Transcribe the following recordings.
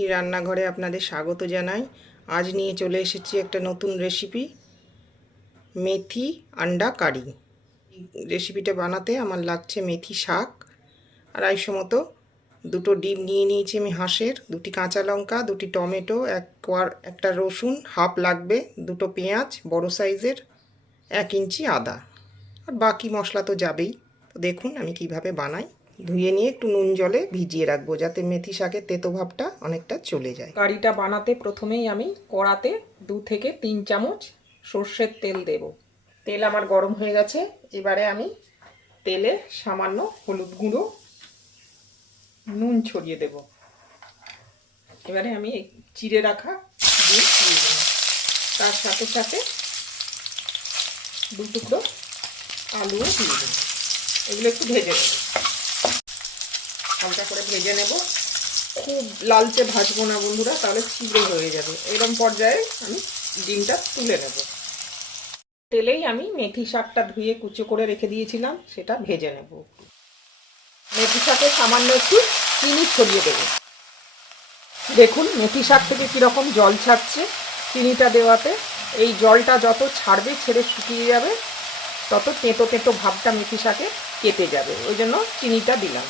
এই রান্নাঘরে আপনাদের স্বাগত জানাই। আজ নিয়ে চলে এসেছি একটা নতুন রেসিপি, মেথি আন্ডা কারি। রেসিপিটা বানাতে আমার লাগছে মেথি শাক, 250 মতো, দুটো ডিম নিয়ে নিয়েছি আমি হাঁসের, দুটি কাঁচা লঙ্কা, দুটি টমেটো, একটা রসুন হাফ লাগবে, দুটো পেঁয়াজ বড় সাইজের, 1 ইঞ্চি আদা, আর বাকি মশলা তো যাবেই। তো দেখুন আমি কিভাবে বানাই। ধুয়ে নিয়ে একটু নুন জলে ভিজিয়ে রাখবো যাতে মেথি শাকের তেতো ভাবটা অনেকটা চলে যায়। কারিটা বানাতে প্রথমেই আমি কড়াতে 2 থেকে 3 চামচ সর্ষের তেল দেব। তেল আমার গরম হয়ে গেছে। এবারে আমি তেলে সামান্য হলুদ গুঁড়ো, নুন ছড়িয়ে দেব। এবারে আমি চিড়ে রাখা ডিম দিয়ে দেব। তার সাথে সাথে 2 টুকরো আলুও দিয়ে দেব। এগুলো একটু ভেজে নেব, হালকা করে ভেজে নেব। খুব লালচে ভাজবো না বন্ধুরা, তাহলে ছিদ্র হয়ে যাবে। এরকম পর্যায়ে আমি ডিমটা তুলে নেব। তেলেই আমি মেথি শাকটা ধুয়ে কুচো করে রেখে দিয়েছিলাম, সেটা ভেজে নেব। মেথি শাকে সামান্য একটু চিনি ছড়িয়ে দেব। দেখুন মেথি শাক থেকে কীরকম জল ছাড়ছে চিনিটা দেওয়াতে। এই জলটা যত ছাড়বে, ছেড়ে শুকিয়ে যাবে, তত তেঁতো তেঁতো ভাবটা মেথি শাকে কেটে যাবে। ওই জন্য চিনিটা দিলাম।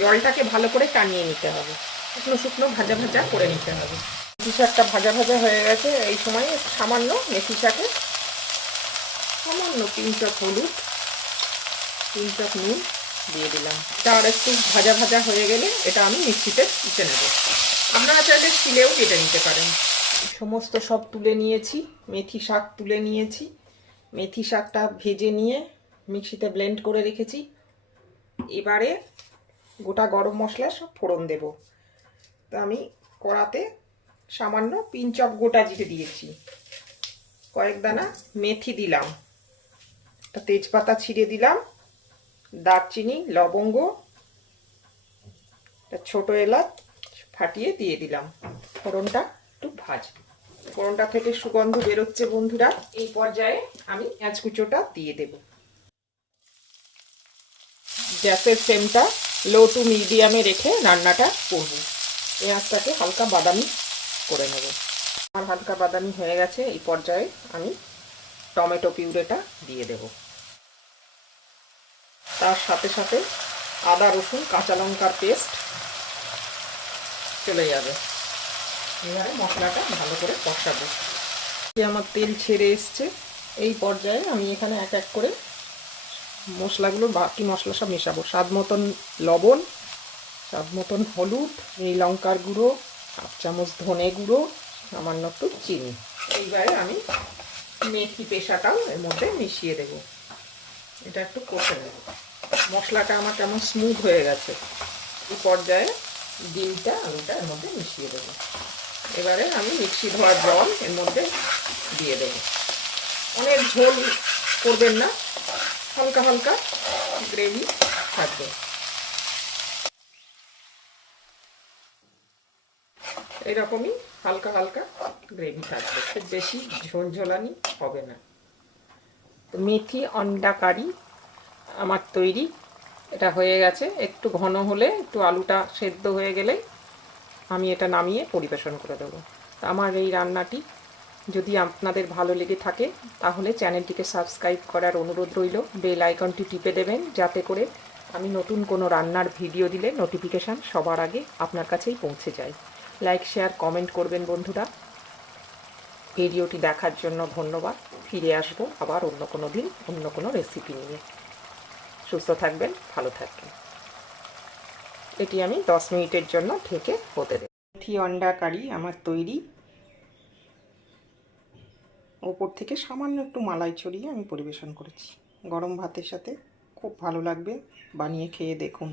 জলটাকে ভালো করে টানিয়ে নিতে হবে, শুকনো শুকনো ভাজা ভাজা করে নিতে হবে। মেথি শাকটা ভাজা ভাজা হয়ে গেছে। এই সময় সামান্য মেথি শাকে সামান্য পিঞ্চ অফ হলুদ, পিঞ্চ অফ নুন দিয়ে দিলাম। এটা আর একটু ভাজা ভাজা হয়ে গেলে এটা আমি মিক্সিতে পিষে নেব। আপনারা চাইলে শিলেও কেটে নিতে পারেন। সমস্ত সব তুলে নিয়েছি, মেথি শাক তুলে নিয়েছি। মেথি শাকটা ভেজে নিয়ে মিক্সিতে ব্লেন্ড করে রেখেছি। এবারে গোটা গরম মশলা সব ফোড়ন দেব। তো আমি কড়াতে সামান্য পিঞ্চ অফ গোটা জিরে দিয়েছি, কয়েক দানা মেথি দিলাম, একটা তেজপাতা ছিঁড়ে দিলাম, দারচিনি, লবঙ্গ, একটা ছোট এলাচ ফাটিয়ে দিয়ে দিলাম। ফোড়নটা একটু ভাজবো। ফোড়নটা থেকে সুগন্ধ বেরোচ্ছে বন্ধুরা। এই পর্যায়ে আমি পেঁয়াজ কুচোটা দিয়ে দেব। গ্যাসের ফ্লেমটা লো টু মিডিয়ামে রেখে রান্নাটা করব। পেঁয়াজটাকে হালকা বাদামি করে নেব। আর হালকা বাদামি হয়ে গেছে। এই পর্যায়ে আমি টমেটো পিউরেটা দিয়ে দেব। তার সাথে সাথে আদা রসুন কাঁচা লঙ্কার পেস্ট চলে যাবে। এবারে মশলাটা ভালো করে কষাবো। আমার তেল ছেড়ে এসছে। এই পর্যায়ে আমি এখানে এক এক করে মশলাগুলো, বাকি মশলা সব মেশাবো। স্বাদ মতন লবণ, স্বাদ মতন হলুদ, এই লঙ্কার গুঁড়ো, 1 চামচ ধনে গুঁড়ো, সামান্য একটু চিনি। এইবারে আমি মেথি পেশাটাও এর মধ্যে মিশিয়ে দেব। এটা একটু কষে নেব। মশলাটা আমার কেমন স্মুথ হয়ে গেছে। এই পর্যায়ে ডিমটা আলুটা এর মধ্যে মিশিয়ে দেবো। এবারে আমি মিক্সি ধোয়া জল এর মধ্যে দিয়ে দেব। অনেক ঝোল করবেন না, হালকা হালকা গ্রেভি থাকবে। এরকমই হালকা হালকা গ্রেভি থাকবে, খুব বেশি ঝোলঝোলানি হবে না। তো মেথি আন্ডা কারি আমার তৈরি। এটা হয়ে গেছে। একটু ঘন হলে, একটু আলুটা সেদ্ধ হয়ে গেলে আমি এটা নামিয়ে পরিবেশন করে দেবো। আমার এই রান্নাটি যদি আপনাদের ভালো লেগে থাকে তাহলে চ্যানেলটিকে সাবস্ক্রাইব করার অনুরোধ রইল। বেল আইকনটি টিপে দেবেন যাতে করে আমি নতুন কোনো রান্নার ভিডিও দিলে নোটিফিকেশান সবার আগে আপনার কাছেই পৌঁছে যায়। লাইক শেয়ার কমেন্ট করবেন বন্ধুরা। ভিডিওটি দেখার জন্য ধন্যবাদ। ফিরে আসবো আবার অন্য কোনো দিন অন্য কোনো রেসিপি নিয়ে। সুস্থ থাকবেন, ভালো থাকবেন। এটি আমি 10 মিনিটের জন্য ঢেকে হতে দেব। মেথি আন্ডা কারি আমার তৈরি। ওপর থেকে সামান্য একটু মালাই ছড়িয়ে আমি পরিবেশন করেছি। গরম ভাতের সাথে খুব ভালো লাগবে। বানিয়ে খেয়ে দেখুন।